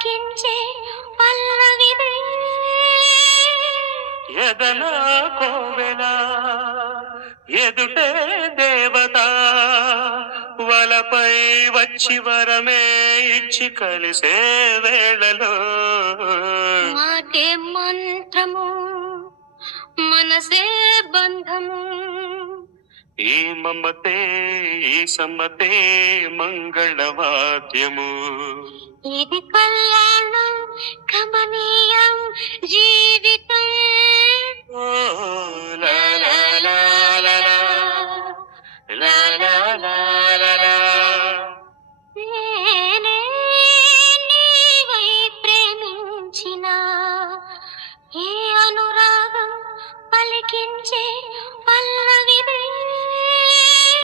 పలికించే పల్లవిదే ఎదనా కోవెల ఎదుటే దేవత వలపై వచ్చి వరమే ఇచ్చి కలిసే వేళలో మాటే మంత్రము మనసే బంధము ఈ మమతే ఈ సమ్మతే మంగళవాద్యము ఇది కళ్యాణం కమనీయం జీవితం ఓ లా